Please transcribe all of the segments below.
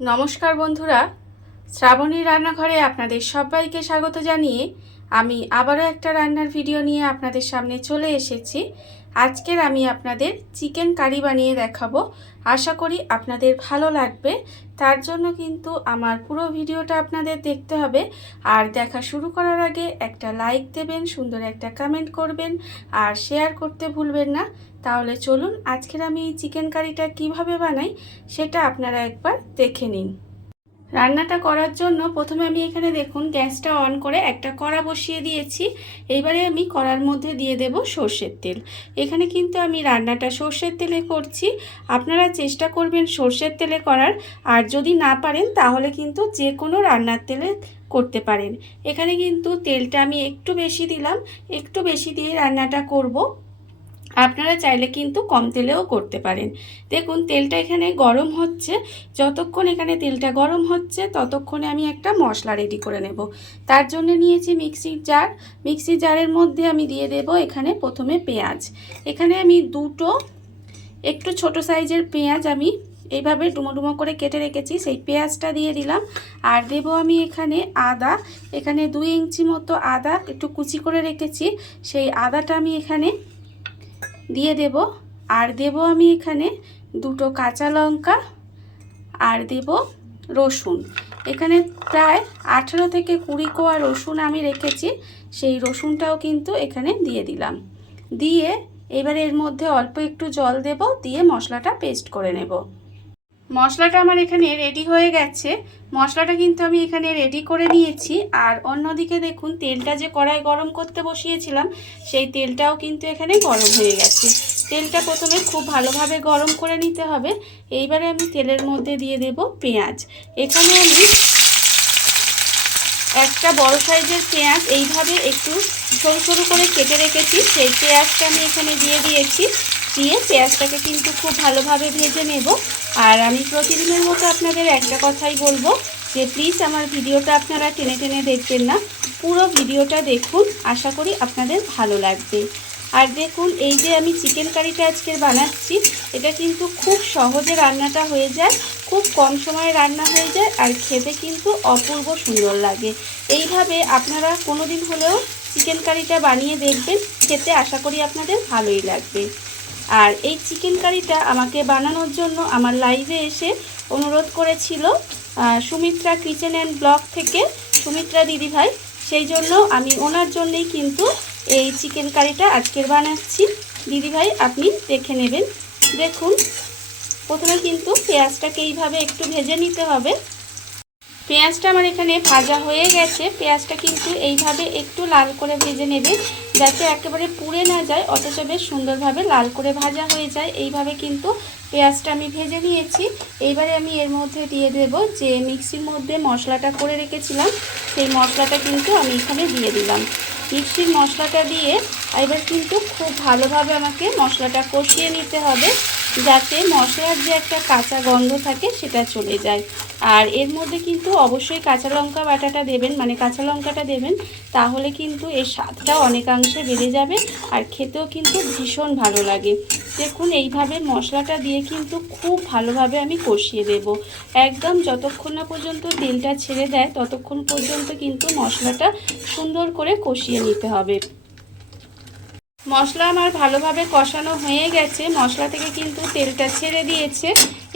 নমস্কার বন্ধুরা, শ্রাবণী রান্নাঘরে আপনাদের সবাইকে স্বাগত জানিয়ে আমি আবারও একটা রান্নার ভিডিও নিয়ে আপনাদের সামনে চলে এসেছি। আজকের আমি আপনাদের চিকেন কারি বানিয়ে দেখাবো। আশা করি আপনাদের ভালো লাগবে। তার জন্য কিন্তু আমার পুরো ভিডিওটা আপনাদের দেখতে হবে। আর দেখা শুরু করার আগে একটা লাইক দেবেন, সুন্দর একটা কমেন্ট করবেন আর শেয়ার করতে ভুলবেন না। তাহলে চলুন আজকের আমি এই চিকেন কারিটা কিভাবে বানাই সেটা আপনারা একবার দেখে নিন। রান্নাটা করার জন্য প্রথমে আমি এখানে দেখুন গ্যাসটা অন করে একটা কড়া বসিয়ে দিয়েছি। এইবারে আমি কড়ার মধ্যে দিয়ে দেব সর্ষের তেল। এখানে কিন্তু আমি রান্নাটা সর্ষের তেলে করছি। আপনারা চেষ্টা করবেন সর্ষের তেলে করার, আর যদি না পারেন তাহলে কিন্তু যে কোনো রান্নার তেলে করতে পারেন। এখানে কিন্তু তেলটা আমি একটু বেশি দিলাম, একটু বেশি দিয়ে রান্নাটা করব। আপনারা চাইলে কিন্তু কম তেলেও করতে পারেন। দেখুন তেলটা এখানে গরম হচ্ছে। যতক্ষণ এখানে তেলটা গরম হচ্ছে ততক্ষণে আমি একটা মশলা রেডি করে নেব। তার জন্য নিয়েছি মিক্সির জার। মিক্সির জারের মধ্যে আমি দিয়ে দেব এখানে প্রথমে পেঁয়াজ। এখানে আমি দুটো একটু ছোট সাইজের পেঁয়াজ আমি এইভাবে ডুমো ডুমো করে কেটে রেখেছি, সেই পেঁয়াজটা দিয়ে দিলাম। আর দেব আমি এখানে আদা। এখানে 2 ইঞ্চি মতো আদা একটু কুচি করে রেখেছি, সেই আদাটা আমি এখানে দিয়ে দেব। আর দেব আমি এখানে দুটো কাঁচা লঙ্কা আর দেব রসুন। এখানে প্রায় 18 থেকে 20 কোয়া রসুন আমি রেখেছি, সেই রসুনটাও কিন্তু এখানে দিয়ে দিলাম। দিয়ে এবারে এর মধ্যে অল্প একটু জল দেব, দিয়ে মশলাটা পেস্ট করে নেব। মশলাটা আমার এখানে রেডি হয়ে গেছে। মশলাটা কিন্তু আমি এখানে রেডি করে নিয়েছি। আর অন্যদিকে দেখুন তেলটা যে কড়াই গরম করতে বসিয়েছিলাম সেই তেলটাও কিন্তু এখানে গরম হয়ে গেছে। তেলটা প্রথমে খুব ভালোভাবে গরম করে নিতে হবে। এইবারে আমি তেলের মধ্যে দিয়ে দেব পেঁয়াজ। এখানে আমি একটা বড় সাইজের পেঁয়াজ এইভাবে একটু সরু সরু করে কেটে রেখেছি, সেই পেঁয়াজটা আমি এখানে দিয়ে দিয়েছি। দিয়ে পেঁয়াজটাকে কিন্তু খুব ভালোভাবে ভেজে নেব। আর আমি প্রতিদিনের মতো আপনাদের একটা কথাই বলবো যে প্লিজ আমার ভিডিওটা আপনারা টেনে টেনে দেখবেন না, পুরো ভিডিওটা দেখুন, আশা করি আপনাদের ভালো লাগবে। আর দেখুন এই যে আমি চিকেন কারিটা আজকের বানাচ্ছি, এটা কিন্তু খুব সহজে রান্নাটা হয়ে যায়, খুব কম সময়ে রান্না হয়ে যায়, আর খেতে কিন্তু অপূর্ব সুন্দর লাগে। এইভাবে আপনারা কোনো দিন হলেও চিকেন কারিটা বানিয়ে দেখবেন, খেতে আশা করি আপনাদের ভালোই লাগবে। আর এই চিকেন কারিটা আমাকে বানানোর জন্য আমার লাইভে এসে অনুরোধ করেছিল সুমিত্রা কিচেন অ্যান্ড ব্লগ থেকে সুমিত্রা দিদিভাই, সেই জন্য আমি ওনার জন্যই কিন্তু এই চিকেন কারিটা আজকের বানাচ্ছি। দিদিভাই আপনি দেখে নেবেন। দেখুন প্রথমে কিন্তু পেঁয়াজটাকে এইভাবে একটু ভেজে নিতে হবে। পেঁয়াজটা আমার এখানে ভাজা হয়ে গেছে। পেঁয়াজটা কিন্তু এইভাবে একটু লাল করে ভেজে নেবে, যাতে একেবারে পুড়ে না যায়, অথচ বেশ সুন্দরভাবে লাল করে ভাজা হয়ে যায়। এইভাবে কিন্তু পেঁয়াজটা আমি ভেজে নিয়েছি। এইবারে আমি এর মধ্যে দিয়ে দেব যে মিক্সির মধ্যে মশলাটা করে রেখেছিলাম, সেই মশলাটা কিন্তু আমি এখানে দিয়ে দিলাম। মিক্সির মশলাটা দিয়ে এবার কিন্তু খুব ভালোভাবে আমাকে মশলাটা কষিয়ে নিতে হবে, যাতে মশলার যে একটা কাঁচা গন্ধ থাকে সেটা চলে যায়। আর এর মধ্যে কিন্তু অবশ্যই কাঁচা লঙ্কা বাটাটা দেবেন, মানে কাঁচা লঙ্কাটা দেবেন, তাহলে কিন্তু এর স্বাদটা অনেকাংশে বেড়ে যাবে আর খেতেও কিন্তু ভীষণ ভালো লাগে। দেখুন এইভাবে মশলাটা দিয়ে কিন্তু খুব ভালোভাবে আমি কষিয়ে দেব, একদম যতক্ষণ না পর্যন্ত তেলটা ছেড়ে দেয় ততক্ষণ পর্যন্ত কিন্তু মশলাটা সুন্দর করে কষিয়ে নিতে হবে। মশলা আমার ভালোভাবে কষানো হয়ে গেছে, মশলা থেকে কিন্তু তেলটা ছেড়ে দিয়েছে।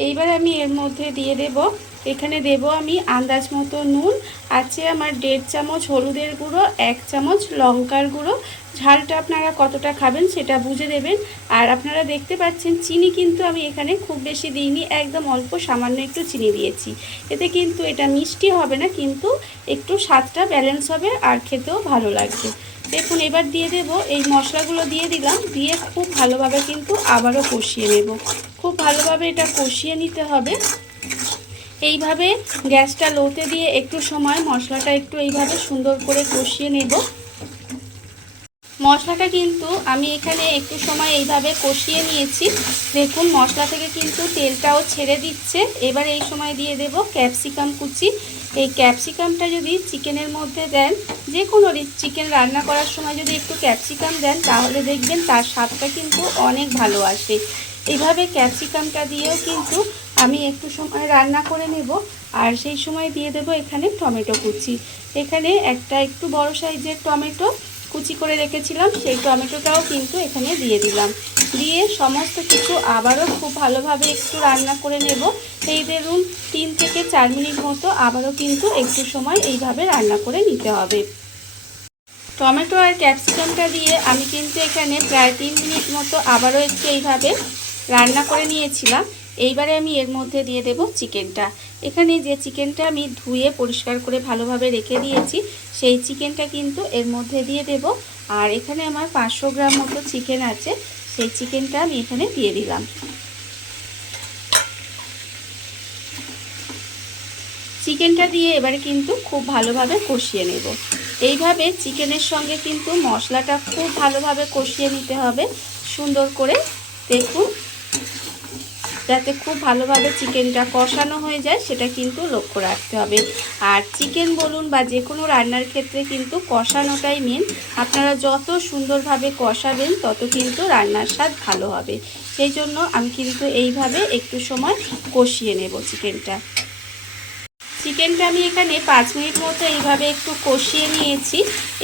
এইবার আমি এর মধ্যে দিয়ে দেব, এখানে দেব আমি আন্দাজ মতো নুন, আছে আমার 1.5 চামচ হলুদের গুঁড়ো, 1 চামচ লঙ্কার গুঁড়ো। ঝালটা আপনারা কতটা খাবেন সেটা বুঝে দেবেন। আর আপনারা দেখতে পাচ্ছেন চিনি কিন্তু আমি এখানে খুব বেশি দিইনি, একদম অল্প সামান্য একটু চিনি দিয়েছি। এতে কিন্তু এটা মিষ্টি হবে না, কিন্তু একটু স্বাদটা ব্যালেন্স হবে আর খেতেও ভালো লাগবে। দেখুন এবার দিয়ে দেব, এই মশলাগুলো দিয়ে দিলাম, দিয়ে খুব ভালোভাবে কিন্তু আবারও কষিয়ে নেব। খুব ভালোভাবে এটা কষিয়ে নিতে হবে। এইভাবে গ্যাসটা লোতে দিয়ে একটু সময় মশলাটা একটু এইভাবে সুন্দর করে কষিয়ে নেব। মশলাটা কিন্তু আমি এখানে একটু সময় এইভাবে কষিয়ে নিয়েছি। দেখুন মশলা থেকে কিন্তু তেলটাও ছেড়ে দিচ্ছে। এবার এই সময় দিয়ে দেব ক্যাপসিকাম কুচি। এই ক্যাপসিকামটা যদি চিকেনের মধ্যে দেন, যে কোনো চিকেন রান্না করার সময় যদি একটু ক্যাপসিকাম দেন, তাহলে দেখবেন তার স্বাদটা কিন্তু অনেক ভালো আসে। এইভাবে ক্যাপসিকামটা দিয়েও কিন্তু আমি একটু সময় রান্না করে নেব। আর সেই সময় দিয়ে দেব এখানে টমেটো কুচি। এখানে একটা একটু বড় সাইজের টমেটো কুচি করে রেখেছিলাম, সেই টমেটোটাও কিন্তু এখানে দিয়ে দিলাম। দিয়ে সমস্ত কিছু আবারও খুব ভালোভাবে একটু রান্না করে নেব। এই ধরুন 3 থেকে 4 মিনিট মতো আবারও কিন্তু একটু সময় এইভাবে রান্না করে নিতে হবে। টমেটো আর ক্যাপসিকামটা দিয়ে আমি কিন্তু এখানে প্রায় 3 মিনিট মতো আবারও একটু এইভাবে রান্না করে নিয়েছিলাম। এইবারে আমি এর মধ্যে দিয়ে দেব চিকেনটা। এখানে যে চিকেনটা আমি ধুয়ে পরিষ্কার করে ভালোভাবে রেখে দিয়েছি, সেই চিকেনটা কিন্তু এর মধ্যে দিয়ে দেব। আর এখানে আমার 500 গ্রাম মতো চিকেন আছে, সেই চিকেনটা আমি এখানে দিয়ে দিলাম। চিকেনটা দিয়ে এবারে কিন্তু খুব ভালোভাবে কষিয়ে নেব। এইভাবে চিকেনের সঙ্গে কিন্তু মশলাটা খুব ভালোভাবে কষিয়ে নিতে হবে সুন্দর করে। দেখুন, যাতে খুব ভালোভাবে চিকেনটা কষানো হয়ে যায় সেটা কিন্তু লক্ষ্য রাখতে হবে। আর চিকেন বলুন বা যে কোনো রান্নার ক্ষেত্রে কিন্তু কষানোটাই মেন। আপনারা যত সুন্দরভাবে কষাবেন তত কিন্তু রান্নার স্বাদ ভালো হবে। সেই জন্য আমি কিন্তু এইভাবে একটু সময় কষিয়ে নেব চিকেনটা। চিকেনটা আমি এখানে 5 মিনিট মতো এইভাবে একটু কষিয়ে নিয়েছি।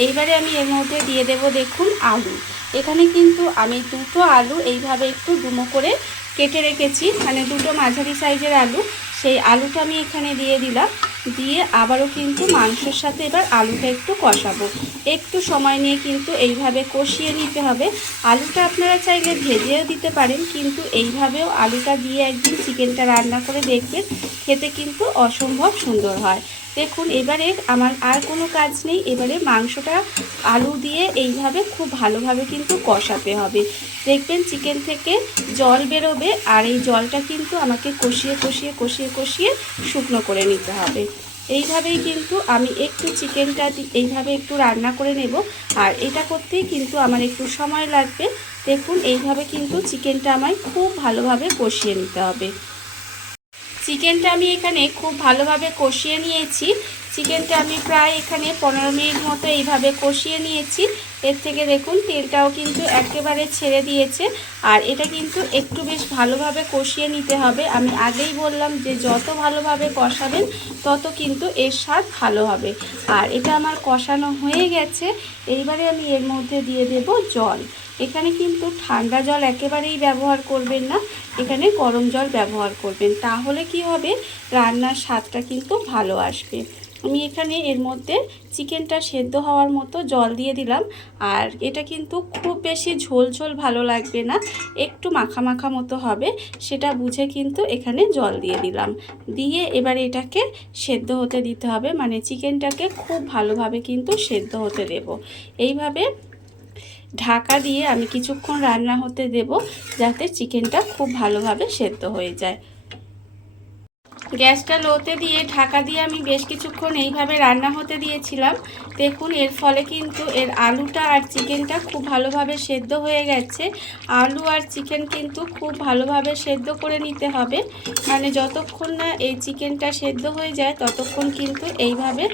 এইবারে আমি এর মধ্যে দিয়ে দেব দেখুন আলু। এখানে কিন্তু আমি 2টো আলু এইভাবে একটু ডুমো করে কেটে রেখেছি, মানে 2টো মাঝারি সাইজের আলু। সেই আলুটা আমি এখানে দিয়ে দিলাম। দিয়ে আবারও কিন্তু মাংসের সাথে এবার আলুটা একটু কষাবো। একটু সময় নিয়ে কিন্তু এইভাবে কষিয়ে নিতে হবে। আলুটা আপনারা চাইলে ভেজেও দিতে পারেন, কিন্তু এইভাবেও আলুটা দিয়ে একদিন চিকেনটা রান্না করে দেখবেন, খেতে কিন্তু অসম্ভব সুন্দর হয়। দেখুন, এবারে আমার আর কোনো কাজ নেই। এবারে মাংসটা আলু দিয়ে এইভাবে খুব ভালোভাবে কিন্তু কষাতে হবে। দেখবেন চিকেন থেকে জল বেরোবে, আর এই জলটা কিন্তু আমাকে কষিয়ে কষিয়ে কষিয়ে কষিয়ে শুকনো করে নিতে হবে। এইভাবেই কিন্তু আমি একটু চিকেনটা এইভাবে একটু রান্না করে নেব। আর এটা করতেই কিন্তু আমার একটু সময় লাগবে। দেখুন, এইভাবে কিন্তু চিকেনটা আমায় খুব ভালোভাবে কষিয়ে নিতে হবে। চিকেনটা আমি এখানে খুব ভালোভাবে কষিয়ে নিয়েছি। চিকেনটা আমি প্রায় এখানে 15 মিনিট মতো এইভাবে কষিয়ে নিয়েছি। এর থেকে দেখুন তেলটাও কিন্তু একেবারে ছেড়ে দিয়েছে। আর এটা কিন্তু একটু বেশ ভালোভাবে কষিয়ে নিতে হবে। আমি আগেই বললাম যে যত ভালোভাবে কষাবেন তত কিন্তু এর স্বাদ ভালো হবে। আর এটা আমার কষানো হয়ে গেছে। এইবারে আমি এর মধ্যে দিয়ে দেব জল। এখানে কিন্তু ঠান্ডা জল একেবারেই ব্যবহার করবেন না, এখানে গরম জল ব্যবহার করবেন। তাহলে কি হবে, রান্নার স্বাদটা কিন্তু ভালো আসবে। আমি এখানে এর মধ্যে চিকেনটা সেদ্ধ হওয়ার মতো জল দিয়ে দিলাম। আর এটা কিন্তু খুব বেশি ঝোল ঝোল ভালো লাগবে না, একটু মাখা মাখা মতো হবে, সেটা বুঝে কিন্তু এখানে জল দিয়ে দিলাম। দিয়ে এবারে এটাকে সেদ্ধ হতে দিতে হবে, মানে চিকেনটাকে খুব ভালোভাবে কিন্তু সেদ্ধ হতে দেব। এইভাবে ঢাকা দিয়ে আমি কিছুক্ষণ রান্না হতে দেব, যাতে চিকেনটা খুব ভালোভাবে সেদ্ধ হয়ে যায়। গ্যাসটা লোতে দিয়ে ঢাকা দিয়ে আমি বেশ কিছুক্ষণ এইভাবে রান্না হতে দিয়েছিলাম। দেখুন, এর ফলে কিন্তু এর আলুটা আর চিকেনটা খুব ভালোভাবে সেদ্ধ হয়ে গেছে। আলু আর চিকেন কিন্তু খুব ভালোভাবে সেদ্ধ করে নিতে হবে, মানে যতক্ষণ না এই চিকেনটা সেদ্ধ হয়ে যায় ততক্ষণ কিন্তু এইভাবে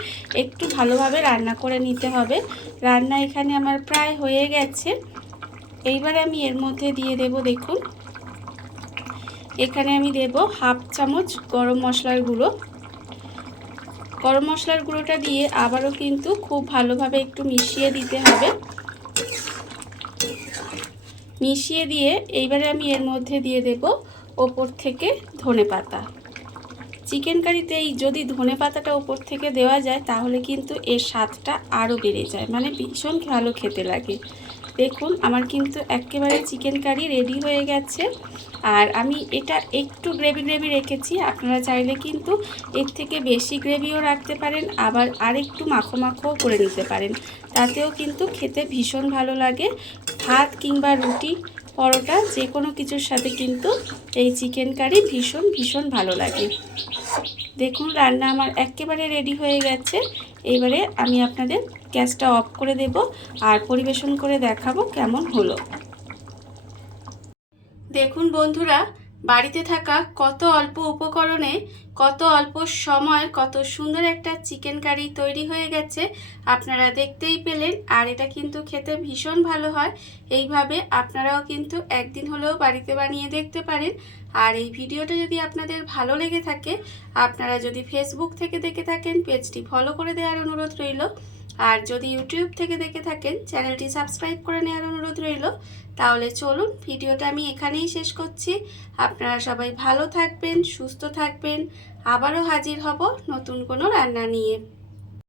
একটু ভালোভাবে রান্না করে নিতে হবে। রান্না এখানে আমার প্রায় হয়ে গেছে। এইবারে আমি এর মধ্যে দিয়ে দেব দেখুন, এখানে আমি দেব 1/2 চামচ গরম মশলার গুঁড়ো। গরম মশলার গুঁড়োটা দিয়ে আবারও কিন্তু খুব ভালোভাবে একটু মিশিয়ে দিতে হবে। মিশিয়ে দিয়ে এইবারে আমি এর মধ্যে দিয়ে দেব ওপর থেকে ধনেপাতা। চিকেন কারিতে যদি ধনেপাতাটা ওপর থেকে দেওয়া যায় তাহলে কিন্তু এর স্বাদটা আরও বেড়ে যায়, মানে ভীষণ ভালো খেতে লাগে। দেখুন, আমার কিন্তু একেবারে চিকেন কারি রেডি হয়ে গেছে। আর আমি এটা একটু গ্রেভি গ্রেভি রেখেছি, আপনারা চাইলে কিন্তু এর থেকে বেশি গ্রেভিও রাখতে পারেন, আবার আরেকটু মাখো মাখোও করে নিতে পারেন, তাতেও কিন্তু খেতে ভীষণ ভালো লাগে। ভাত কিংবা রুটি, পরোটা যে কোনো কিছুর সাথে কিন্তু এই চিকেন কারি ভীষণ ভীষণ ভালো লাগে। দেখুন, রান্না আমার একেবারে রেডি হয়ে গেছে। এবারে আমি আপনাদের গ্যাসটা অফ করে দেব আর পরিবেশন করে দেখাবো কেমন হলো। দেখুন বন্ধুরা, বাড়িতে থাকা কত অল্প উপকরণে কত অল্প সময় কত সুন্দর একটা চিকেন কারি তৈরি হয়ে গেছে আপনারা দেখতেই পেলেন। আর এটা কিন্তু খেতে ভীষণ ভালো হয়। এইভাবে আপনারাও কিন্তু একদিন হলেও বাড়িতে বানিয়ে দেখতে পারেন। আর এই ভিডিওটা যদি আপনাদের ভালো লেগে থাকে, আপনারা যদি ফেসবুক থেকে দেখে থাকেন পেজটি ফলো করে দেওয়ার অনুরোধ রইল। আর যদি ইউটিউব থেকে দেখে থাকেন চ্যানেলটি সাবস্ক্রাইব করে নেওয়ার অনুরোধ রইল। তাহলে চলুন ভিডিওটা আমি এখানেই শেষ করছি। আপনারা সবাই ভালো থাকবেন, সুস্থ থাকবেন। আবারও হাজির হব নতুন কোনো রান্না নিয়ে।